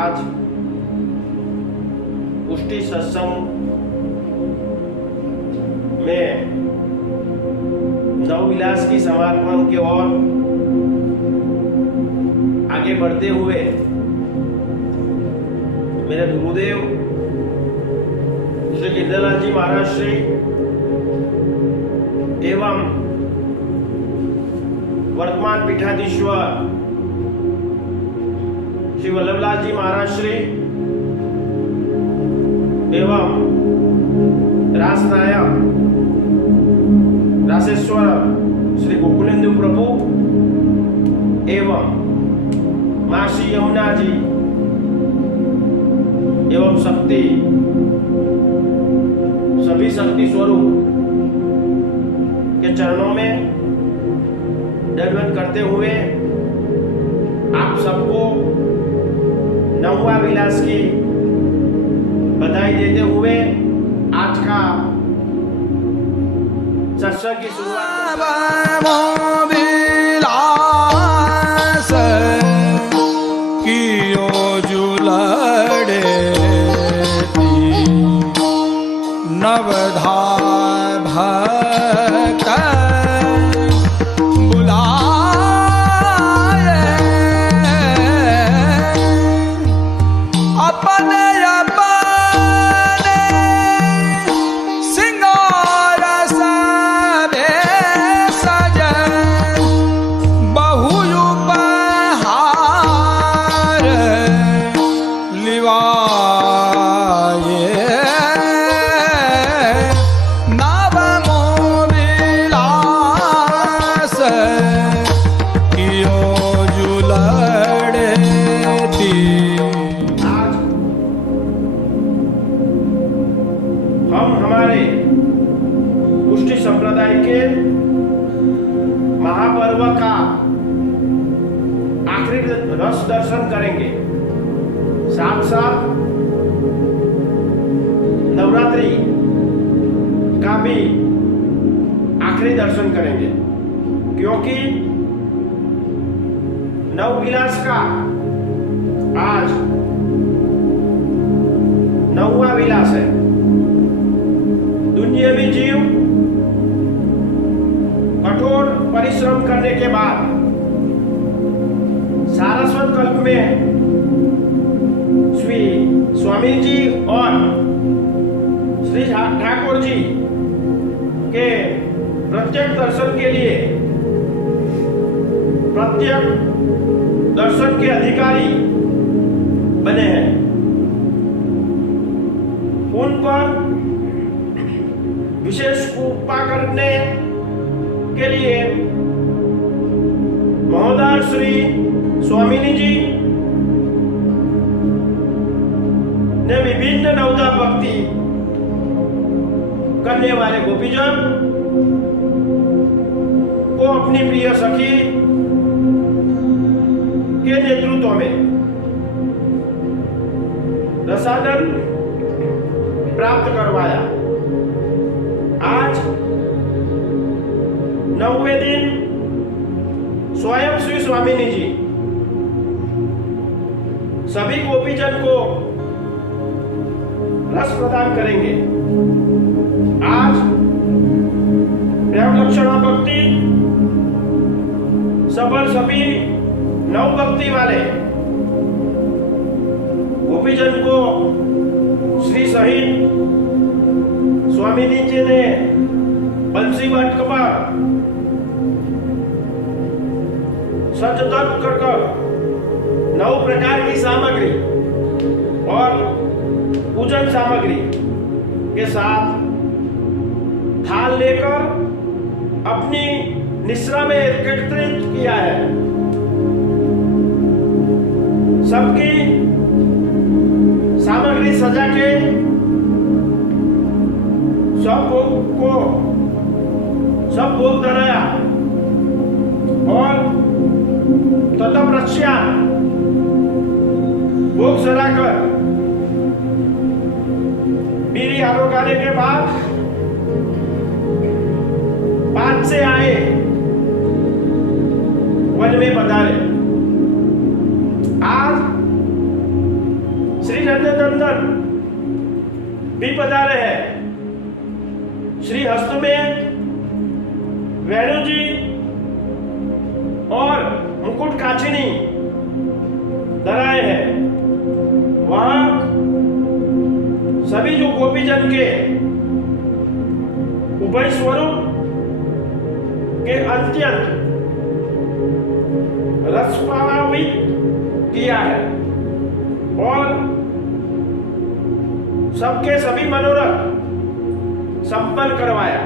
आज पुष्टि सत्संग में नवविलास की समर्पण की ओर आगे बढ़ते हुए मेरे गुरुदेव श्री गिरधरलाल जी महाराज श्री एवं वर्तमान पीठाधीश्वर श्री वल्लभलाल जी महाराज श्री एवं रासनायक रासेश्वर श्री गोकुलेंदु प्रभु एवं मां श्री यमुना जी एवं शक्ति सभी शक्ति स्वरूप के चरणों में दंडवत करते हुए आप सबको नववा विलास की बधाई देते हुए आज का सत्संग की शुरुआत विलास कियो जुलड़े नवधा भक्त महापर्व का आखिरी रस दर्शन करेंगे। साथ साथ नवरात्रि का भी आखिरी दर्शन करेंगे, क्योंकि नवविलास का आज नववा विलास है। दुनियावी जीव कठोर परिश्रम करने के बाद सारस्वत कल्प में श्री स्वामी जी और श्री ठाकुर जी के प्रत्यक्ष दर्शन के लिए प्रत्यक्ष दर्शन के अधिकारी बने हैं। उन पर विशेष कृपा करने के लिए महोदय श्री स्वामिनी जी ने विभिन्न नवदा भक्ति करने वाले गोपीजन को अपनी प्रिय सखी के नेतृत्व में रसानंद प्राप्त करवाया। आज नौवे दिन स्वयं श्री स्वामिनी जी सभी गोपीजन को रस प्रदान करेंगे। आज प्रेम लक्षणा भक्ति सबल सभी नव भक्ति वाले गोपीजन को श्री सहित स्वामिनी जी ने बंसी बटक पर सज्जत कर 9 प्रकार की सामग्री और पूजन सामग्री के साथ थाल लेकर अपनी निश्रा में एकत्रित किया है। सबकी सामग्री सजा के सब भोग धराया और तत्पश्चात भोग सराकर बीड़ी आरोगाने के बाद 5 से आए वन में पधारे। आज पधारे हैं। श्री हस्त में वेणु जी और मुकुट काचिनी धराए हैं। वहां सभी जो गोपीजन के उभय स्वरूप के अत्यंत रसपावित किया है और सबके सभी मनोरथ संपन्न करवाया।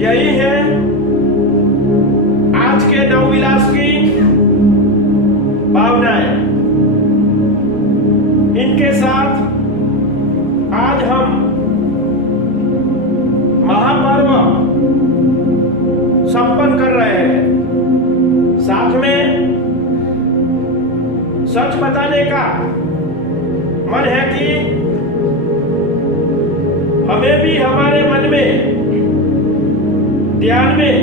यही है आज के नवविलास की भावनाएं। इनके साथ आज हम महापर्व संपन्न कर रहे हैं। साथ में सच बताने का मन है कि हमें भी हमारे मन में ध्यान में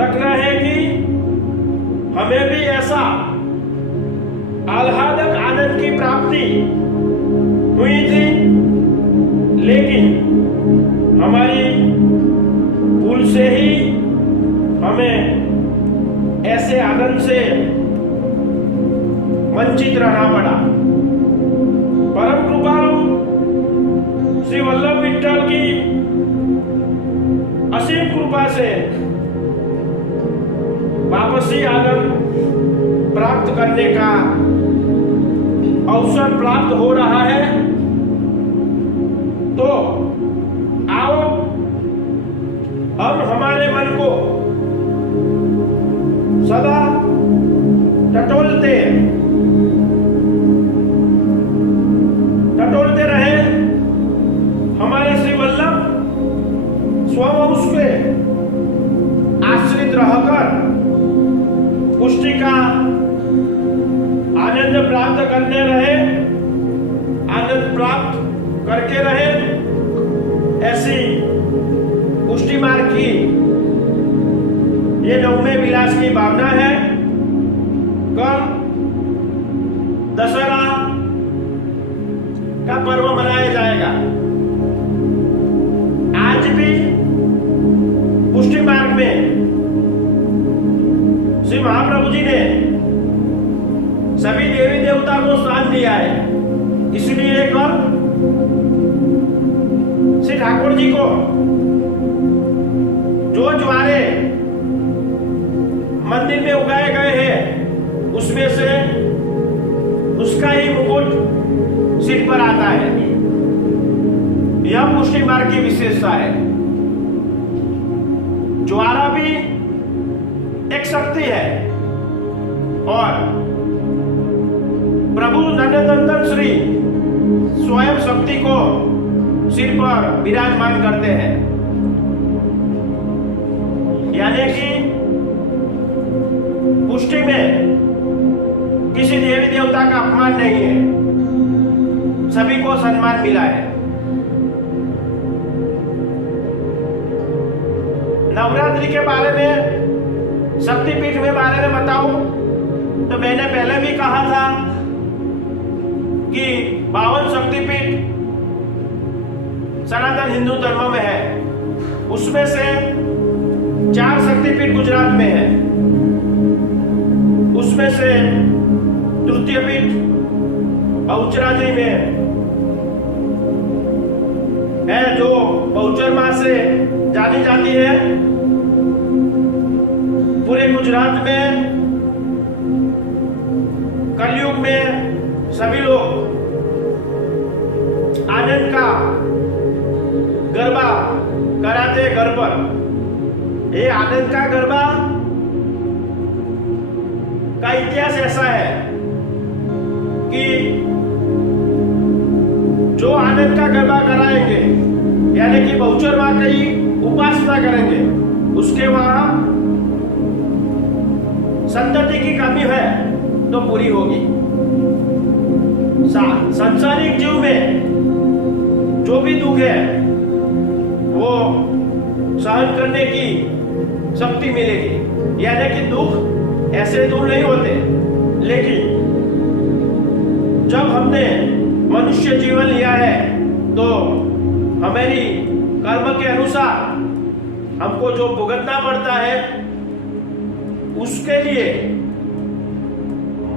रखना है कि हमें भी ऐसा आह्लादक आनंद की प्राप्ति हुई थी, लेकिन हमारी भूल से ही हमें ऐसे आनंद से वंचित रहना पड़ा। परम कृपालु श्री वल्लभ विठल की असीम कृपा से वापसी आनंद प्राप्त करने का अवसर प्राप्त हो रहा है। तो आओ हम हमारे मन को सदा टटोलते रहे। हमारे श्री वल्लभ स्वयं उसके आश्रित रहकर पुष्टि का आनंद प्राप्त करते रहे, आनंद प्राप्त करके रहे। ऐसी पुष्टि मार्ग की ये नवमे विलास की भावना है। कल दशहरा का पर्व मनाया जाएगा। आज भी पुष्टि मार्ग में श्री महाप्रभु जी ने सभी देवी देवता को स्थान दिया है। इसलिए कल श्री ठाकुर जी को जो ज्वारे मंदिर में उगाए गए हैं उसमें से उसका ही मुकुट सिर पर आता है। यह पुष्टि मार्ग की विशेषता है। ज्वारा भी एक शक्ति है और प्रभु नंदनंदन श्री स्वयं शक्ति को सिर पर विराजमान करते हैं। यानी कि पुष्टि में किसी देवी देवता का अपमान नहीं है, सभी को सम्मान मिला है। नवरात्रि के बारे में, शक्तिपीठ के बारे में बताऊं तो मैंने पहले भी कहा था कि 52 शक्तिपीठ सनातन हिंदू धर्म में है। उसमें से 4 शक्तिपीठ गुजरात में है। उसमें से तृतीय पीठ बहुचराजी में है, जो बहुचर मां से जानी जाती है। पूरे गुजरात में कलयुग में सभी लोग आनंद का गरबा कराते घर पर। ये आनंद का गरबा का इतिहास ऐसा है कि जो आनंद का गरबा कराएंगे, यानी कि बहुचर मां की उपासना करेंगे, उसके वहां संतति की कमी है तो पूरी होगी। सांसारिक जीव में जो भी दुख है वो सहन करने की शक्ति मिलेगी। यानी कि दुख ऐसे दूर नहीं होते, लेकिन जब हमने मनुष्य जीवन लिया है तो हमारी कर्म के अनुसार हमको जो भुगतना पड़ता है उसके लिए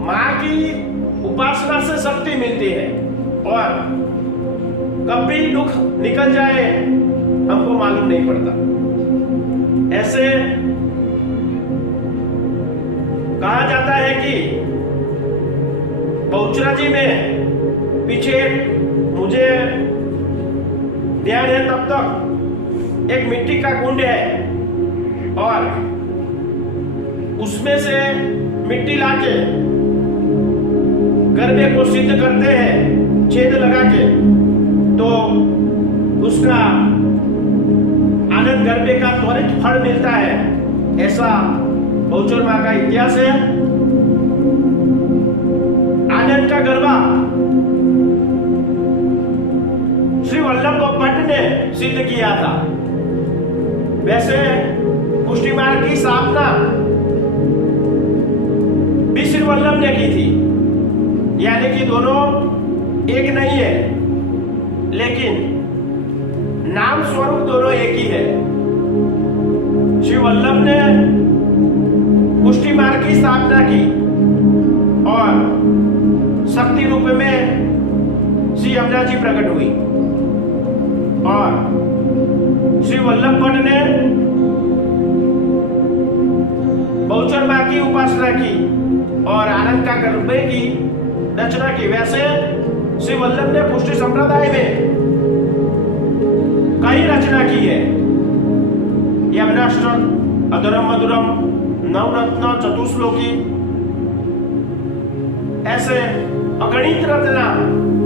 माँ की उपासना से शक्ति मिलती है और कब भी दुख निकल जाए हमको मालूम नहीं पड़ता। ऐसे कहा जाता है कि बहुचराजी में पीछे मुझे ध्यान है तब तक एक मिट्टी का कुंड है और उसमें से मिट्टी लाके गर्भे को सिद्ध करते हैं छेद लगा के, तो उसका आनंद गर्भे का त्वरित फल मिलता है। ऐसा बहुचर माँ का इतिहास है। आनंद का गरबा श्री वल्लभ भट्ट ने सिद्ध किया था। वैसे पुष्टि मार्ग की स्थापना भी श्री वल्लभ ने की थी, यानी कि दोनों एक नहीं है, लेकिन नाम स्वरूप दोनों एक ही है। श्री वल्लभ ने पुष्टि मार्ग की स्थापना की और शक्ति रूप में श्री यमुना जी प्रकट हुई और श्री वल्लभ भट्ट ने बहुचर माँ की उपासना की और आनंद का गर्भे की रचना की। वैसे श्री वल्लभ ने पुष्टि संप्रदाय में कई रचना की है। यमुनाष्टक, अधरम मधुरम, नवरत्न, चतुश्लोकी, ऐसे अगणित रचना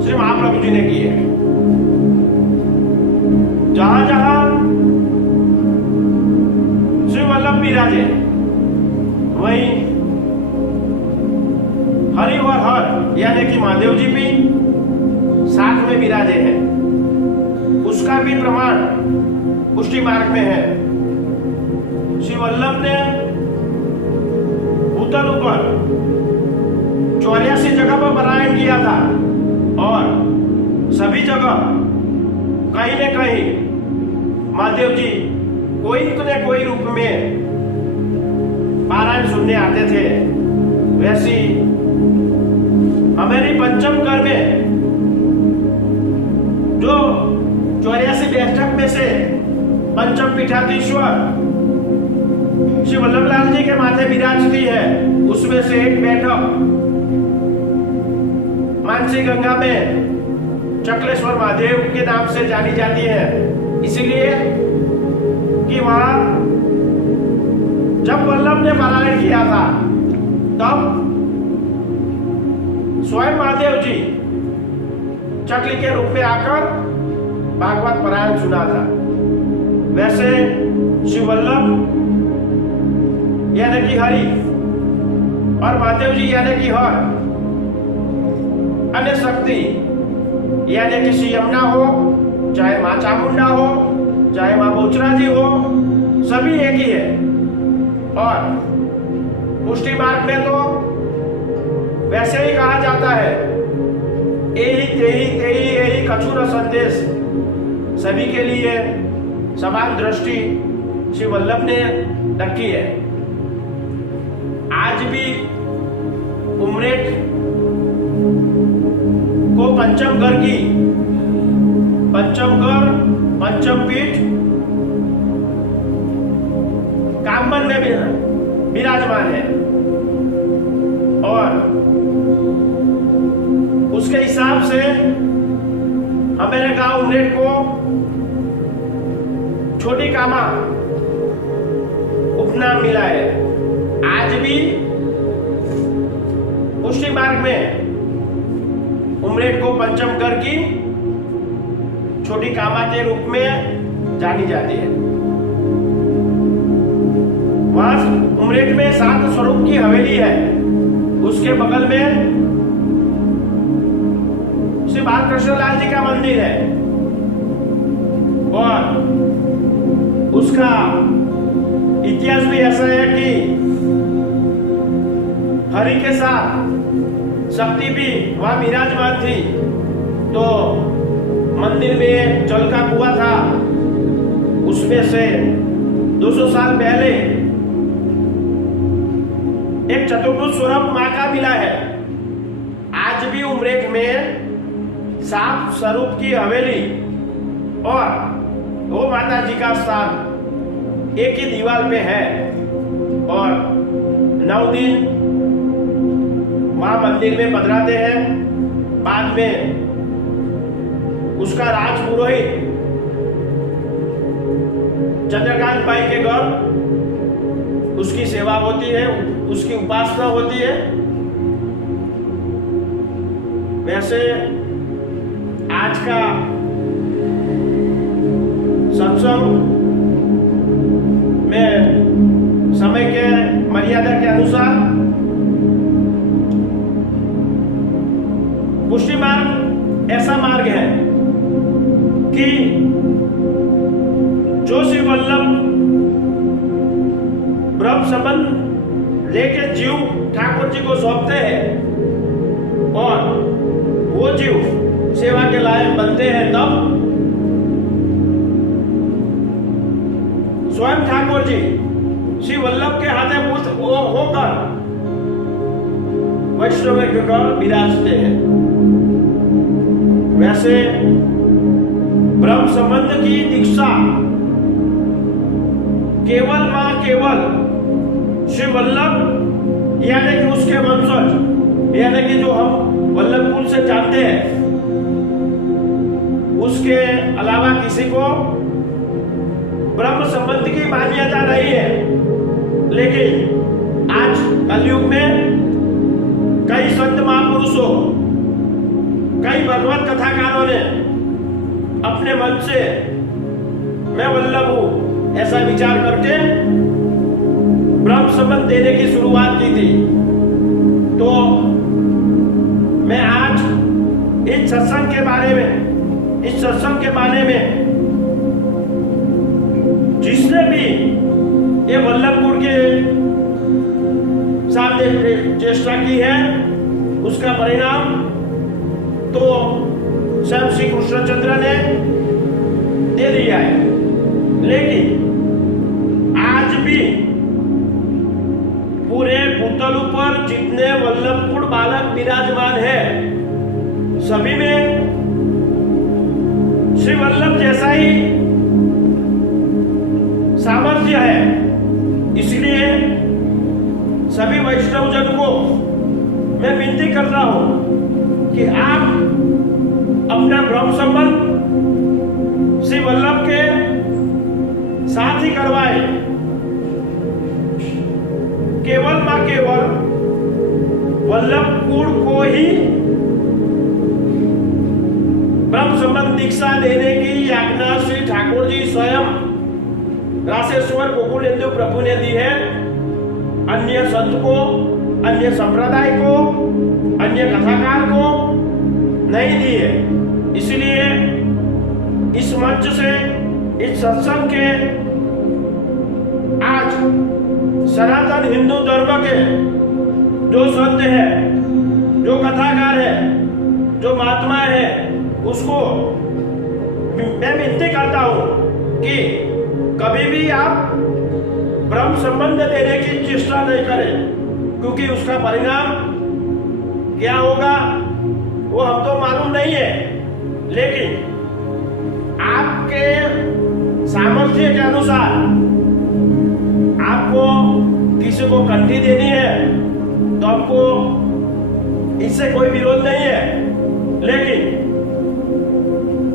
श्री महाप्रभु जी ने की है। जहां जहां श्री वल्लभ विराजे वहीं हरि और हर यानी कि महादेव जी भी साथ में विराजे हैं। उसका भी प्रमाण पुष्टि मार्ग में है। श्री वल्लभ ने भूतल ऊपर 84 जगह पर पारायण किया था और सभी जगह कहीं न कहीं महादेव जी कोई न कोई रूप में पारायण सुनने आते थे। वैसी हमारी पंचम घर में जो 84 बैठक में से पंचम पीठाधीश्वर श्री वल्लभलाल जी के माथे विराजती है, उसमें से एक बैठक मानसी गंगा में चकलेश्वर महादेव के नाम से जानी जाती है, इसलिए कि वहां जब वल्लभ ने पारायण किया था तब स्वयं महादेव जी चकली के रूप में आकर भागवत पारायण सुना था। वैसे श्री वल्लभ यानी कि हरि और महादेव जी यानी कि हर, अन्य शक्ति यानी कि श्री यमुना हो, चाहे माँ चामुंडा हो, चाहे माँ बहुचराजी हो, सभी एक ही है। और पुष्टि मार्ग में तो वैसे ही कहा जाता है, एहि तेहि तेहि एहि कछु न संदेश, सभी के लिए समान दृष्टि श्री वल्लभ ने रखी है। आज भी उमरेठ को पंचम घर की पंचम घर पंचम पीठ कामन में भी विराजमान है और उसके हिसाब से हमारे गांव उमरेठ को छोटी कामा उपनाम मिला है। आज भी पुष्टि मार्ग में उमरेठ को पंचम घर की छोटी कामा के रूप में जानी जाती है। वहां उमरेठ में 7 स्वरूप की हवेली है, उसके बगल में श्री बालकृष्ण लाल जी का मंदिर है और उसका इतिहास भी ऐसा है कि हरि के साथ शक्ति भी वहां विराजमान थी तो मंदिर में जल का कुआं था, उसमें से 200 साल पहले एक चतुर्भुज स्वरूप माँ का मिला है। आज भी उमरेठ में सात स्वरूप की हवेली और वो माता जी का स्थान एक ही दीवार पे है और 9 दिन वहां मंदिर में पधराते हैं। बाद में उसका राज पुरोहित चंद्रकांत भाई के घर उसकी सेवा होती है, उसकी उपासना होती है। वैसे आज का सत्संग में समय के मर्यादा के अनुसार पुष्टि मार्ग ऐसा मार्ग है कि जो श्री वल्लभ ब्रह्म संबंध लेके जीव ठाकुर जी को सौंपते हैं और वो जीव सेवा के लायक बनते हैं, तब स्वयं ठाकुर जी श्री वल्लभ के हाथे पुष्ट होकर वैष्णव के घर विराजते हैं। वैसे ब्रह्म संबंध की दीक्षा केवल श्री वल्लभ यानी कि उसके वंशज, यानी कि जो हम वल्लभ कुल से जानते हैं, उसके अलावा किसी को ब्रह्म संबंध की मान्यता नहीं है। लेकिन आज कलयुग में कई संत महापुरुषों, कई भगवत कथाकारों ने अपने मन से मैं वल्लभ हूं ऐसा विचार करके ब्रह्म संबंध देने की शुरुआत की थी। तो मैं आज इस सत्संग के बारे में जिसने भी ये वल्लभपुर के सामने चेष्टा की है, उसका परिणाम तो स्वयं श्री कृष्णचंद्र ने दे दिया है। लेकिन आज भी पूरे भूतल पर जितने वल्लभपुर बालक विराजमान है, सभी में श्री वल्लभ जैसा ही सामर्थ्य है। इसलिए सभी वैष्णव जन को मैं विनती कर रहा हूं कि आप अपना ब्रह्म संबंध श्री वल्लभ के साथ ही करवाए। केवल वल्लभपुर को ही ब्रह्म संबंध दीक्षा देने की आज्ञा श्री ठाकुर जी स्वयं रासेश्वर गोकुलेंदु प्रभु ने दी है। अन्य संत को, अन्य संप्रदाय को, अन्य कथाकार को नहीं दी है। इसलिए इस मंच से, इस सत्संग के आज सनातन हिंदू धर्म के जो संत है, जो कथाकार है, जो महात्मा है, उसको मैं विनती करता हूं कि कभी भी आप ब्रह्म संबंध देने की चेष्टा नहीं करें, क्योंकि उसका परिणाम क्या होगा वो हम तो मालूम नहीं है। लेकिन आपके सामर्थ्य के अनुसार आपको किसी को कंठी देनी है तो हमको इससे कोई विरोध नहीं है। लेकिन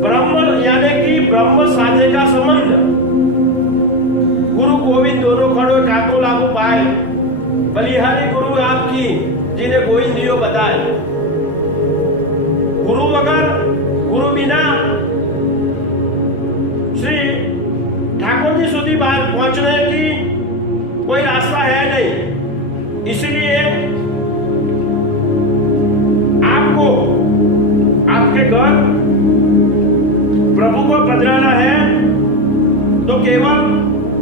ब्रह्म यानी कि ब्रह्म साधे का संबंध गुरु गोविंद दोनों खड़ो काको लागू पाए, बलिहारी गुरु आपकी जिन्हें गोविंदियो बताए। गुरु बगैर, गुरु बिना श्री ठाकुर जी સુધી पहुंचने की कोई रास्ता है नहीं। इसलिए आपको आपके घर प्रभु को पधराना है तो केवल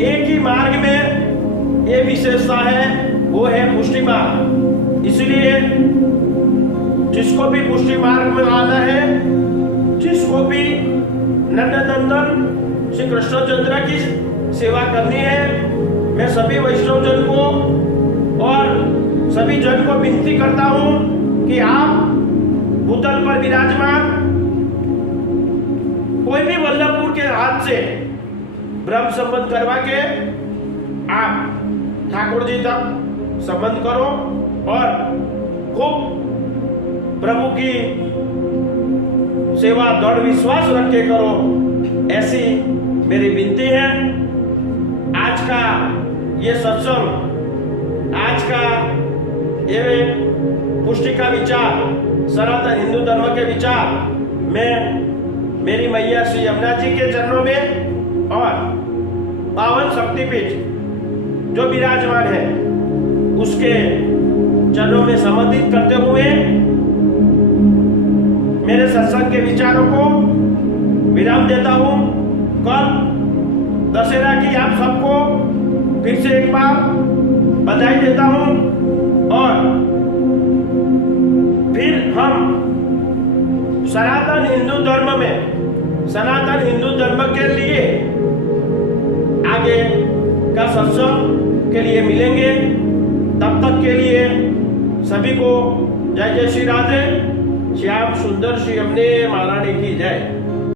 एक ही मार्ग में ये विशेषता है, वो है पुष्टि मार्ग। इसलिए जिसको भी पुष्टि मार्ग में आना है जिसको भी नंदन श्री कृष्णचंद्र की सेवा करनी है, मैं सभी वैष्णव जन को और सभी जन को विनती करता हूं कि आप भूतल पर विराजमान कोई भी वल्लभपुर के हाथ से ब्रह्म संबंध करवा के आप ठाकुर जी तक संबंध करो और खूब प्रभु की सेवा दृढ़ विश्वास रख के करो, ऐसी मेरी विनती है। आज का ये सत्संग, आज का ये पुष्टिका विचार, सनातन हिंदू धर्म के विचार मैं मेरी मैया श्री यमुना जी के चरणों में और पावन शक्तिपीठ जो विराजमान है उसके चरणों में समर्पित करते हुए मेरे सत्संग के विचारों को विराम देता हूं। कल दशहरा की आप सबको फिर से एक बार बधाई देता हूं और फिर हम सनातन हिंदू धर्म के लिए आगे का सत्संग के लिए मिलेंगे। तब तक के लिए सभी को जय जय श्री राधे। श्याम सुंदर श्री अम्बे महारानी की जय।